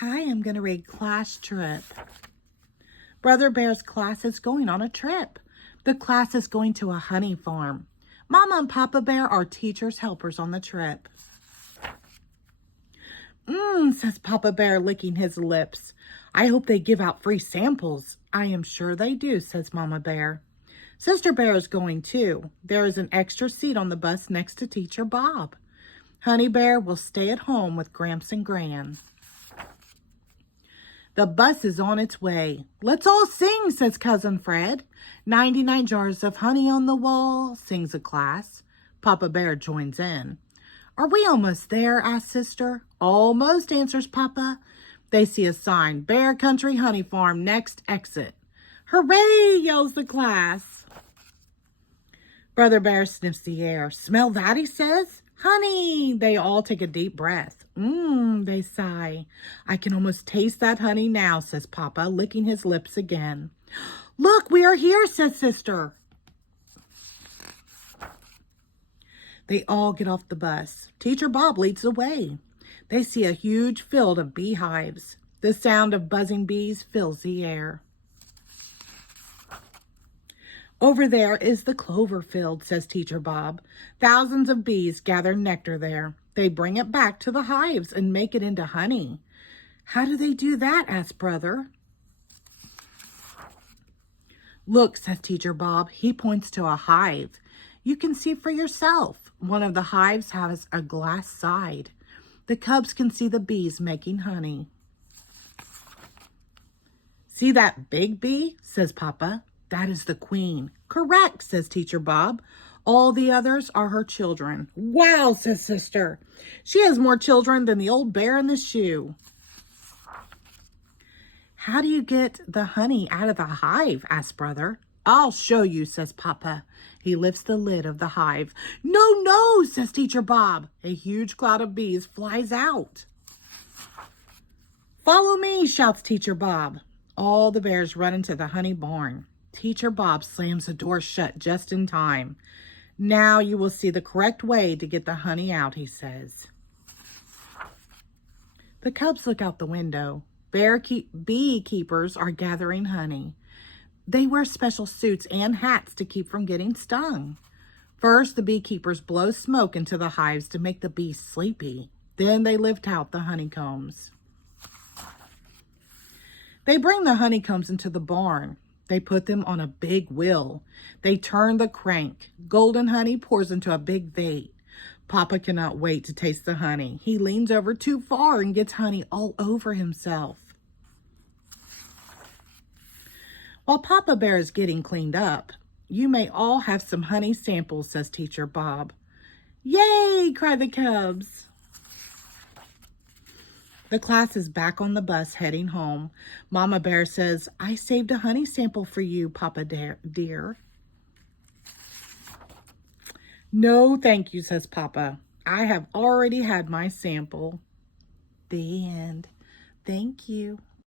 Hi, I'm going to read Class Trip. Brother Bear's class is going on a trip. The class is going to a honey farm. Mama and Papa Bear are teachers' helpers on the trip. Says Papa Bear, licking his lips. I hope they give out free samples. I am sure they do, says Mama Bear. Sister Bear is going too. There is an extra seat on the bus next to Teacher Bob. Honey Bear will stay at home with Gramps and Gran. The bus is on its way. Let's all sing, says Cousin Fred. 99 jars of honey on the wall, sings a class. Papa Bear joins in. Are we almost there, asks Sister. Almost, answers Papa. They see a sign, Bear Country Honey Farm, next exit. Hooray, yells the class. Brother Bear sniffs the air. Smell that, he says. Honey! They all take a deep breath. They sigh. I can almost taste that honey now, says Papa, licking his lips again. Look, we are here, says Sister. They all get off the bus. Teacher Bob leads the way. They see a huge field of beehives. The sound of buzzing bees fills the air. Over there is the clover field, says Teacher Bob. Thousands of bees gather nectar there. They bring it back to the hives and make it into honey. How do they do that, asks Brother. Look, says Teacher Bob. He points to a hive. You can see for yourself. One of the hives has a glass side. The cubs can see the bees making honey. See that big bee, says Papa. That is the queen. Correct, says Teacher Bob. All the others are her children. Wow, says Sister. She has more children than the old bear in the shoe. How do you get the honey out of the hive, asks Brother. I'll show you, says Papa. He lifts the lid of the hive. No, no, says Teacher Bob. A huge cloud of bees flies out. Follow me, shouts Teacher Bob. All the bears run into the honey barn. Teacher Bob slams the door shut just in time. Now you will see the correct way to get the honey out, he says. The cubs look out the window. Beekeepers are gathering honey. They wear special suits and hats to keep from getting stung. First, the beekeepers blow smoke into the hives to make the bees sleepy. Then they lift out the honeycombs. They bring the honeycombs into the barn. They put them on a big wheel. They turn the crank. Golden honey pours into a big vat. Papa cannot wait to taste the honey. He leans over too far and gets honey all over himself. While Papa Bear is getting cleaned up, you may all have some honey samples, says Teacher Bob. Yay, cry the cubs. The class is back on the bus heading home. Mama Bear says, I saved a honey sample for you, Papa dear. No, thank you, says Papa. I have already had my sample. The end. Thank you.